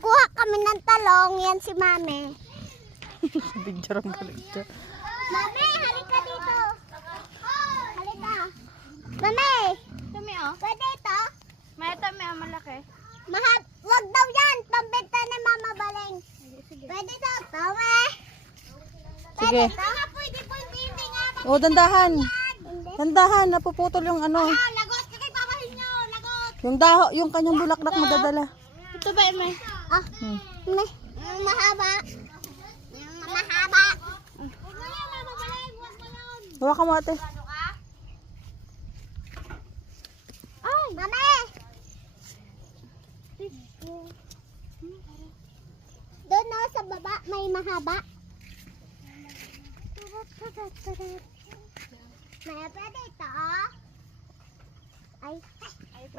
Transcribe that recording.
Kuha kami ng talong. Yan si Mami. Bigyan ang galit dyan. Mami, halika dito. Halika. Mami. Tumi oh. Pwede ito? May tumi oh, malaki. Wag daw yan. Pambenta ni Mama Baleng. Pwede daw ito, Mami. Sige. Pwede po hindi nga. O, dandahan. Hindi. Dandahan, napuputol yung ano. Lagot ka kay papahin nyo. Lagot. Yung kanyang bulaklak madadala. Ito ba may? Ah, may. Mahaba. Mahaba. Huwag mo yan, Mama Baleng. Huwag mo yan. Hawakan mo ate. Ay, Mami. Doon na sa baba, may mahaba. May pwede ito. Ay,